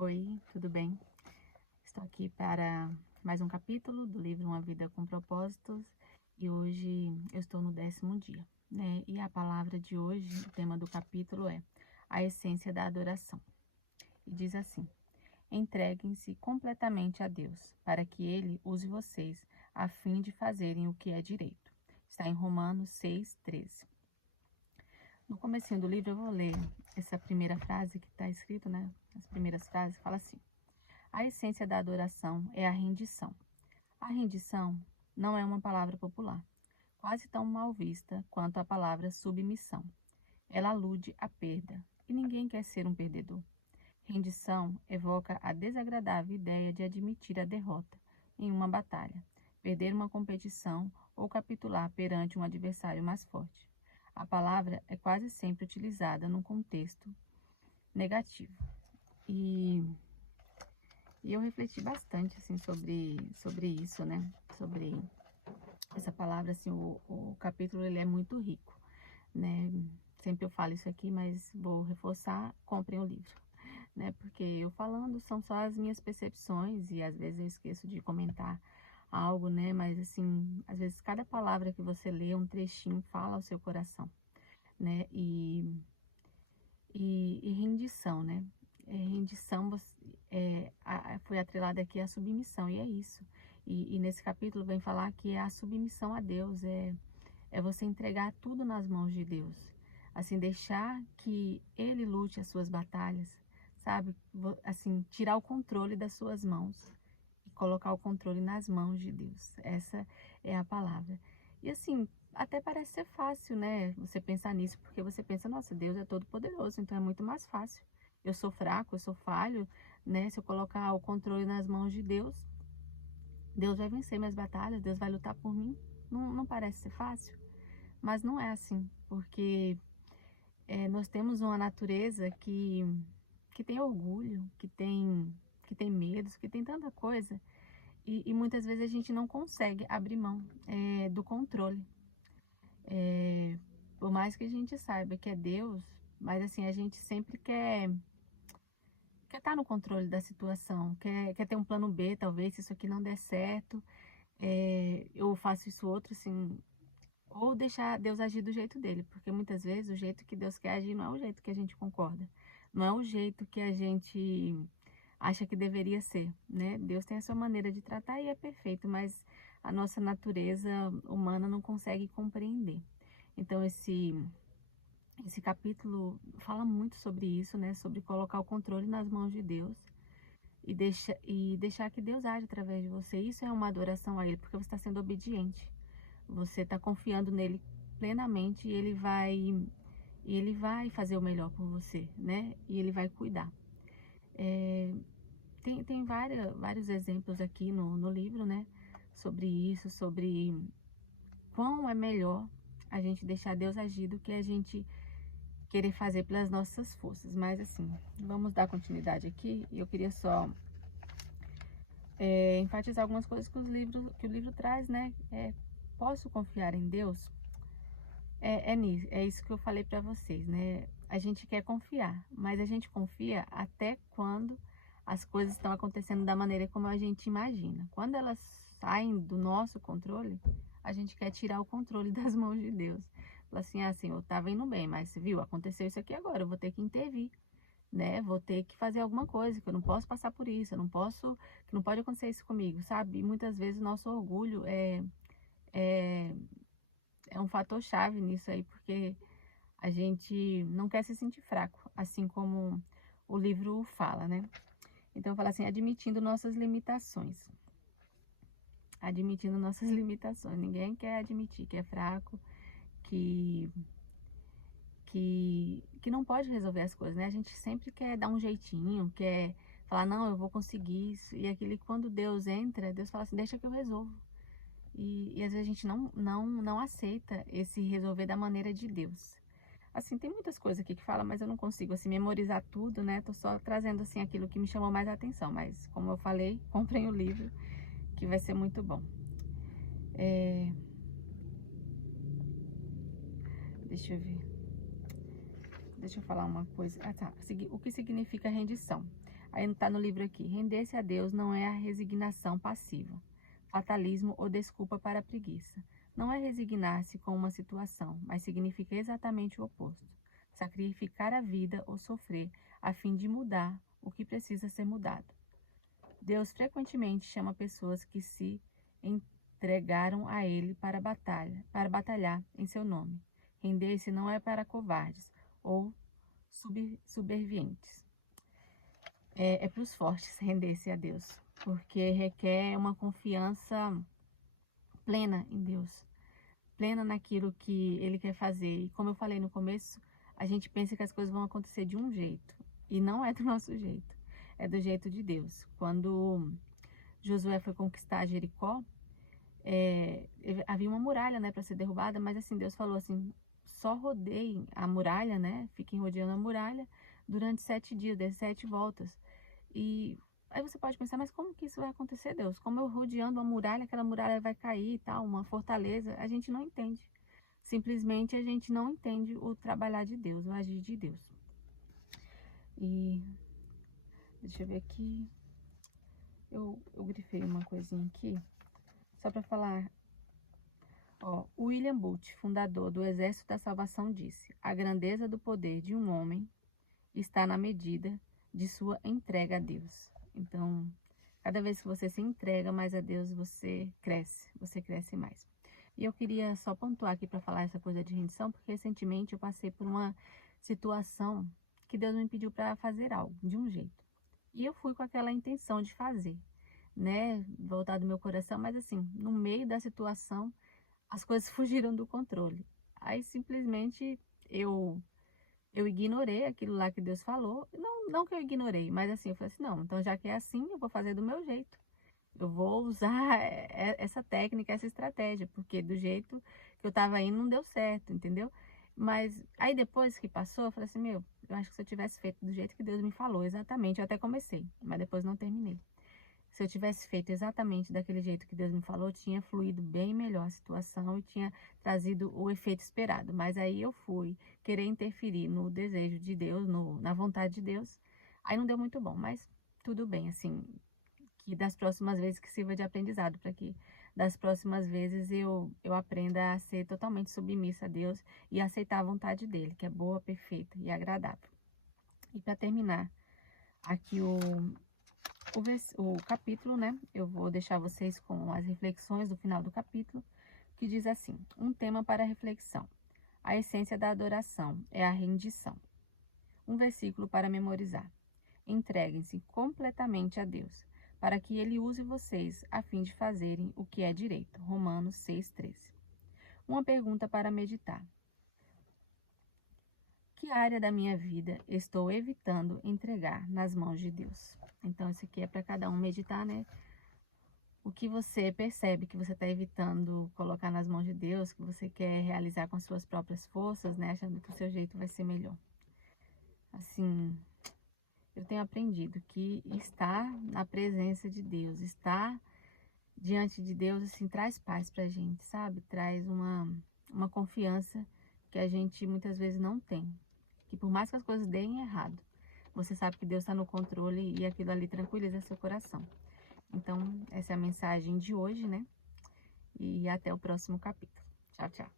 Oi, tudo bem? Estou aqui para mais um capítulo do livro Uma Vida com Propósitos e hoje eu estou no 10º dia, né? E a palavra de hoje, o tema do capítulo é a essência da adoração. E diz assim: entreguem-se completamente a Deus, para que Ele use vocês a fim de fazerem o que é direito. Está em Romanos 6:13. No comecinho do livro eu vou ler essa primeira frase que está escrito, né? As primeiras frases fala assim: a essência da adoração é a rendição. A rendição não é uma palavra popular, quase tão mal vista quanto a palavra submissão. Ela alude à perda, e ninguém quer ser um perdedor. Rendição evoca a desagradável ideia de admitir a derrota em uma batalha, perder uma competição ou capitular perante um adversário mais forte. A palavra é quase sempre utilizada num contexto negativo. E eu refleti bastante, assim, sobre isso, né? Sobre essa palavra, assim, o capítulo, ele é muito rico, né? Sempre eu falo isso aqui, mas vou reforçar, comprem o livro, né? Porque eu falando são só as minhas percepções e às vezes eu esqueço de comentar algo, né? Mas, assim, às vezes cada palavra que você lê, um trechinho, fala ao seu coração, né? E rendição, né? Rendição foi atrelada aqui à submissão, e é isso. E nesse capítulo vem falar que é a submissão a Deus, é você entregar tudo nas mãos de Deus. Assim, deixar que Ele lute as suas batalhas, sabe? Assim, tirar o controle das suas mãos e colocar o controle nas mãos de Deus. Essa é a palavra. E assim, até parece ser fácil, né? Você pensar nisso, porque você pensa, nossa, Deus é todo poderoso, então é muito mais fácil. Eu sou fraco, eu sou falho, né? Se eu colocar o controle nas mãos de Deus, Deus vai vencer minhas batalhas, Deus vai lutar por mim. Não parece ser fácil, mas não é assim, porque nós temos uma natureza que tem orgulho, que tem medos, que tem tanta coisa, e muitas vezes a gente não consegue abrir mão do controle. Por mais que a gente saiba que é Deus, mas assim, a gente sempre quer estar no controle da situação, quer ter um plano B, talvez, se isso aqui não der certo, eu faço isso outro, assim, ou deixar Deus agir do jeito dele, porque muitas vezes o jeito que Deus quer agir não é o jeito que a gente concorda, não é o jeito que a gente acha que deveria ser, né? Deus tem a sua maneira de tratar e é perfeito, mas a nossa natureza humana não consegue compreender. Então esse capítulo fala muito sobre isso, né? Sobre colocar o controle nas mãos de Deus e deixar que Deus age através de você. Isso é uma adoração a Ele, porque você está sendo obediente. Você está confiando nele plenamente e ele vai fazer o melhor por você, né? E ele vai cuidar. Tem vários exemplos aqui no livro, né? Sobre isso, sobre quão é melhor a gente deixar Deus agir do que a gente querer fazer pelas nossas forças. Mas assim, vamos dar continuidade aqui. Eu queria só enfatizar algumas coisas que o livro traz, né? Posso confiar em Deus? É isso que eu falei para vocês, né? A gente quer confiar, mas a gente confia até quando as coisas estão acontecendo da maneira como a gente imagina. Quando elas saem do nosso controle, a gente quer tirar o controle das mãos de Deus. Fala assim, Senhor, estava indo bem, mas viu, aconteceu isso aqui agora, eu vou ter que intervir, né? Vou ter que fazer alguma coisa, que eu não posso passar por isso, que não pode acontecer isso comigo, sabe? E muitas vezes o nosso orgulho é é um fator chave nisso aí, porque a gente não quer se sentir fraco, assim como o livro fala, né? Então, fala assim, admitindo nossas limitações. Admitindo nossas limitações. Ninguém quer admitir que é fraco, que, que não pode resolver as coisas, né? A gente sempre quer dar um jeitinho, quer falar, não, eu vou conseguir isso. E aquele, quando Deus entra, Deus fala assim, deixa que eu resolvo. E às vezes a gente não aceita esse resolver da maneira de Deus. Assim, tem muitas coisas aqui que fala, mas eu não consigo, assim, memorizar tudo, né? Tô só trazendo, assim, aquilo que me chamou mais a atenção. Mas, como eu falei, comprem o livro, que vai ser muito bom. Deixa eu ver. Deixa eu falar uma coisa. Ah, tá. O que significa rendição? Aí está no livro aqui: render-se a Deus não é a resignação passiva, fatalismo ou desculpa para a preguiça. Não é resignar-se com uma situação, mas significa exatamente o oposto: sacrificar a vida ou sofrer a fim de mudar o que precisa ser mudado. Deus frequentemente chama pessoas que se entregaram a Ele para batalhar em seu nome. Render-se não é para covardes ou subservientes. É para os fortes render-se a Deus, porque requer uma confiança plena em Deus, plena naquilo que Ele quer fazer. E como eu falei no começo, a gente pensa que as coisas vão acontecer de um jeito, e não é do nosso jeito, é do jeito de Deus. Quando Josué foi conquistar Jericó, havia uma muralha, né, para ser derrubada, mas assim, Deus falou assim: só rodeiem a muralha, né, fiquem rodeando a muralha durante 7 dias, dê 7 voltas. E aí você pode pensar, mas como que isso vai acontecer, Deus? Como eu rodeando uma muralha, aquela muralha vai cair e tal, uma fortaleza? A gente não entende. Simplesmente a gente não entende o trabalhar de Deus, o agir de Deus. E deixa eu ver aqui. Eu grifei uma coisinha aqui, só para falar. Ó, William Booth, fundador do Exército da Salvação, disse: a grandeza do poder de um homem está na medida de sua entrega a Deus. Então, cada vez que você se entrega mais a Deus, você cresce mais. E eu queria só pontuar aqui para falar essa coisa de rendição, porque recentemente eu passei por uma situação que Deus me pediu para fazer algo, de um jeito. E eu fui com aquela intenção de fazer, né, voltar do meu coração, mas assim, no meio da situação, as coisas fugiram do controle. Aí simplesmente eu ignorei aquilo lá que Deus falou. Não que eu ignorei, mas assim, eu falei assim: não, então já que é assim, eu vou fazer do meu jeito. Eu vou usar essa técnica, essa estratégia, porque do jeito que eu tava indo não deu certo, entendeu? Mas aí depois que passou, eu falei assim: meu, eu acho que se eu tivesse feito do jeito que Deus me falou, exatamente, eu até comecei, mas depois não terminei. Se eu tivesse feito exatamente daquele jeito que Deus me falou, tinha fluído bem melhor a situação e tinha trazido o efeito esperado. Mas aí eu fui querer interferir no desejo de Deus, na vontade de Deus. Aí não deu muito bom, mas tudo bem, assim, que das próximas vezes que sirva de aprendizado, para que das próximas vezes eu aprenda a ser totalmente submissa a Deus e aceitar a vontade dele, que é boa, perfeita e agradável. E para terminar, aqui o capítulo, né? Eu vou deixar vocês com as reflexões do final do capítulo, que diz assim: um tema para reflexão. A essência da adoração é a rendição. Um versículo para memorizar. Entreguem-se completamente a Deus, para que Ele use vocês a fim de fazerem o que é direito. Romanos 6,13. Uma pergunta para meditar. Que área da minha vida estou evitando entregar nas mãos de Deus? Então, isso aqui é para cada um meditar, né? O que você percebe que você está evitando colocar nas mãos de Deus, que você quer realizar com as suas próprias forças, né? Achando que o seu jeito vai ser melhor. Assim, eu tenho aprendido que estar na presença de Deus, estar diante de Deus, assim, traz paz pra gente, sabe? Traz uma confiança que a gente muitas vezes não tem. Que por mais que as coisas deem errado, você sabe que Deus está no controle e aquilo ali tranquiliza seu coração. Então, essa é a mensagem de hoje, né? E até o próximo capítulo. Tchau, tchau.